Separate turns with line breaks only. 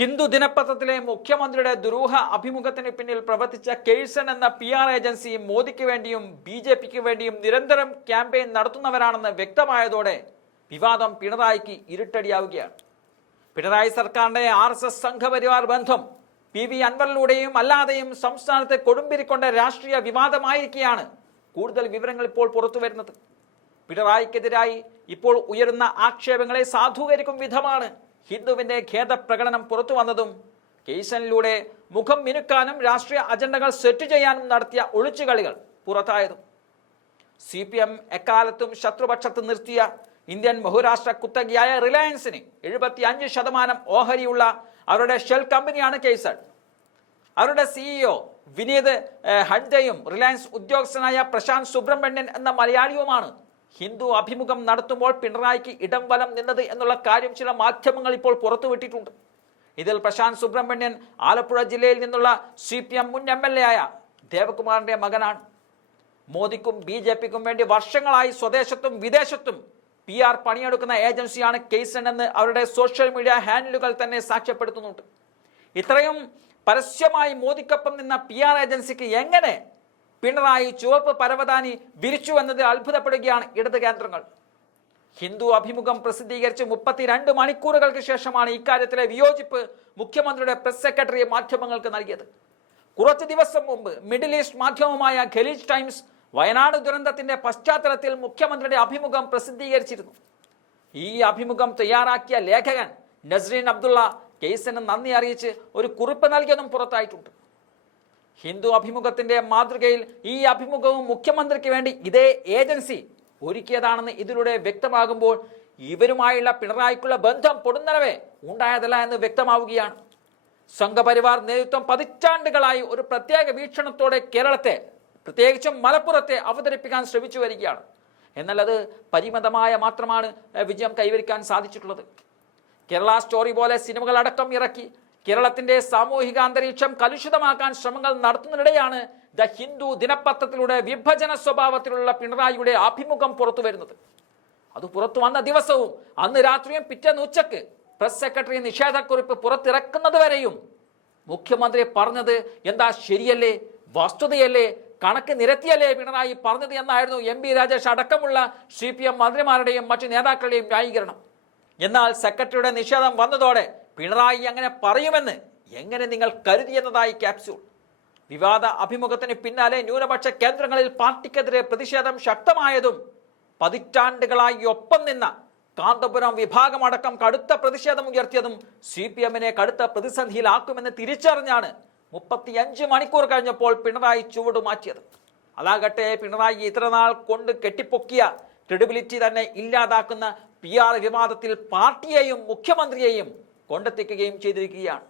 ഹിന്ദു ദിനപത്രത്തിലെ മുഖ്യമന്ത്രിയുടെ ദുരൂഹ അഭിമുഖത്തിന് പിന്നിൽ പ്രവർത്തിച്ച കേഴ്സൺ എന്ന പി ആർ ഏജൻസി മോദിക്ക് വേണ്ടിയും ബി ജെ പിക്ക് വേണ്ടിയും നിരന്തരം ക്യാമ്പയിൻ നടത്തുന്നവരാണെന്ന് വ്യക്തമായതോടെ വിവാദം പിണറായിക്ക് ഇരുട്ടടിയാവുകയാണ്. പിണറായി സർക്കാരിന്റെ ആർ എസ് എസ് സംഘപരിവാർ ബന്ധം പി വി അൻവറിലൂടെയും അല്ലാതെയും സംസ്ഥാനത്തെ കൊടുമ്പിരിക്കൊണ്ട രാഷ്ട്രീയ വിവാദമായിരിക്കെയാണ് കൂടുതൽ വിവരങ്ങൾ ഇപ്പോൾ പുറത്തു വരുന്നത് പിണറായിക്കെതിരായി ഇപ്പോൾ ഉയരുന്ന ആക്ഷേപങ്ങളെ സാധൂകരിക്കും വിധമാണ് ഹിന്ദുവിന്റെ ഖേദപ്രകടനം പുറത്തു വന്നതും കേസനിലൂടെ മുഖം മിനുക്കാനും രാഷ്ട്രീയ അജണ്ടകൾ സെറ്റ് ചെയ്യാനും നടത്തിയ ഒളിച്ചുകളികൾ പുറത്തായതും. സി പി എം എക്കാലത്തും ശത്രുപക്ഷത്ത് നിർത്തിയ ഇന്ത്യൻ ബഹുരാഷ്ട്ര കുത്തകിയായ റിലയൻസിന് എഴുപത്തി അഞ്ച് ശതമാനം ഓഹരിയുള്ള അവരുടെ ഷെൽ കമ്പനിയാണ് കേസൺ അവരുടെ സിഇഒ വിനീത് ഏഹ്, ഹഡ്ജയും റിലയൻസ് ഉദ്യോഗസ്ഥനായ പ്രശാന്ത് സുബ്രഹ്മണ്യൻ എന്ന മലയാളിയുമാണ് ഹിന്ദു അഭിമുഖം നടത്തുമ്പോൾ പിണറായിക്ക് ഇടം വലം നിന്നത് എന്നുള്ള കാര്യം ചില മാധ്യമങ്ങൾ ഇപ്പോൾ പുറത്തുവിട്ടിട്ടുണ്ട്. ഇതിൽ പ്രശാന്ത് സുബ്രഹ്മണ്യൻ ആലപ്പുഴ ജില്ലയിൽ നിന്നുള്ള സി പി എം മുൻ എം എൽ എ ആയ ദേവകുമാറിന്റെ മകനാണ്. മോദിക്കും ബി ജെ പിക്കും വേണ്ടി വർഷങ്ങളായി സ്വദേശത്തും വിദേശത്തും പി ആർ പണിയെടുക്കുന്ന ഏജൻസിയാണ് കേസൺ എന്ന് അവരുടെ സോഷ്യൽ മീഡിയ ഹാൻഡിലുകൾ തന്നെ സാക്ഷ്യപ്പെടുത്തുന്നുണ്ട്. ഇത്രയും പരസ്യമായി മോദിക്കൊപ്പം നിന്ന പി ആർ ഏജൻസിക്ക് എങ്ങനെ പിണറായി ചുവപ്പ് പരവതാനി വിരിച്ചു എന്നതിൽ അത്ഭുതപ്പെടുകയാണ് ഇടത് കേന്ദ്രങ്ങൾ. ഹിന്ദു അഭിമുഖം പ്രസിദ്ധീകരിച്ച് മുപ്പത്തിരണ്ട് മണിക്കൂറുകൾക്ക് ശേഷമാണ് ഇക്കാര്യത്തിലെ വിയോജിപ്പ് മുഖ്യമന്ത്രിയുടെ പ്രസ് സെക്രട്ടറി മാധ്യമങ്ങൾക്ക് നൽകിയത്. കുറച്ച് ദിവസം മുമ്പ് മിഡിൽ ഈസ്റ്റ് മാധ്യമമായ ഖലീജ് ടൈംസ് വയനാട് ദുരന്തത്തിന്റെ പശ്ചാത്തലത്തിൽ മുഖ്യമന്ത്രിയുടെ അഭിമുഖം പ്രസിദ്ധീകരിച്ചിരുന്നു. ഈ അഭിമുഖം തയ്യാറാക്കിയ ലേഖകൻ നസ്രീൻ അബ്ദുള്ള കേസിന് നന്ദി അറിയിച്ച് ഒരു കുറിപ്പ് നൽകിയതും പുറത്തായിട്ടുണ്ട്. ഹിന്ദു അഭിമുഖത്തിന്റെ മാതൃകയിൽ ഈ അഭിമുഖവും മുഖ്യമന്ത്രിക്ക് വേണ്ടി ഇതേ ഏജൻസി ഒരുക്കിയതാണെന്ന് ഇതിലൂടെ വ്യക്തമാകുമ്പോൾ ഇവരുമായുള്ള പിണറായിക്കുള്ള ബന്ധം പൊടുന്നനവേ ഉണ്ടായതല്ല എന്ന് വ്യക്തമാവുകയാണ്. സംഘപരിവാർ നേതൃത്വം പതിറ്റാണ്ടുകളായി ഒരു പ്രത്യേക വീക്ഷണത്തോടെ കേരളത്തെ പ്രത്യേകിച്ചും മലപ്പുറത്തെ അവതരിപ്പിക്കാൻ ശ്രമിച്ചു വരികയാണ്. എന്നാൽ അത് പരിമിതമായ മാത്രമാണ് വിജയം കൈവരിക്കാൻ സാധിച്ചിട്ടുള്ളത്. കേരള സ്റ്റോറി പോലെ സിനിമകൾ അടക്കം ഇറക്കി കേരളത്തിന്റെ സാമൂഹിക അന്തരീക്ഷം കലുഷിതമാക്കാൻ ശ്രമങ്ങൾ നടത്തുന്നതിനിടെയാണ് ദ ഹിന്ദു ദിനപത്രത്തിലൂടെ വിഭജന സ്വഭാവത്തിലുള്ള പിണറായിയുടെ ആഭിമുഖം പുറത്തു വരുന്നത്. അത് പുറത്തു വന്ന ദിവസവും അന്ന് രാത്രിയും പിറ്റേന്ന് ഉച്ചയ്ക്ക് പ്രസ് സെക്രട്ടറി നിഷേധക്കുറിപ്പ് പുറത്തിറക്കുന്നത് വരെയും മുഖ്യമന്ത്രി പറഞ്ഞത് എന്താ ശരിയല്ലേ വസ്തുതയല്ലേ കണക്ക് നിരത്തിയല്ലേ പിണറായി പറഞ്ഞത് എന്നായിരുന്നു എം പി രാജേഷ് അടക്കമുള്ള സി പി എം മന്ത്രിമാരുടെയും മറ്റു നേതാക്കളുടെയും ന്യായീകരണം. എന്നാൽ സെക്രട്ടറിയുടെ നിഷേധം വന്നതോടെ പിണറായി അങ്ങനെ പറയുമെന്ന് എങ്ങനെ നിങ്ങൾ കരുതിയെന്നതായി ക്യാപ്സ്യൂൾ വിവാദ അഭിമുഖത്തിന് പിന്നാലെ ന്യൂനപക്ഷ കേന്ദ്രങ്ങളിൽ പാർട്ടിക്കെതിരെ പ്രതിഷേധം ശക്തമായതും പതിറ്റാണ്ടുകളായി ഒപ്പം നിന്ന കാന്തപുരം വിഭാഗമടക്കം കടുത്ത പ്രതിഷേധം ഉയർത്തിയതും സി പി എമ്മിനെ കടുത്ത പ്രതിസന്ധിയിലാക്കുമെന്ന് തിരിച്ചറിഞ്ഞാണ് മുപ്പത്തിയഞ്ച് മണിക്കൂർ കഴിഞ്ഞപ്പോൾ പിണറായി ചുവടുമാറ്റിയത് അതാകട്ടെ പിണറായി ഇത്രനാൾ കൊണ്ട് കെട്ടിപ്പൊക്കിയ ക്രെഡിബിലിറ്റി തന്നെ ഇല്ലാതാക്കുന്ന പി ആർ വിവാദത്തിൽ പാർട്ടിയെയും മുഖ്യമന്ത്രിയെയും കൊണ്ടെത്തിക്കുകയും ചെയ്തിരിക്കുകയാണ്.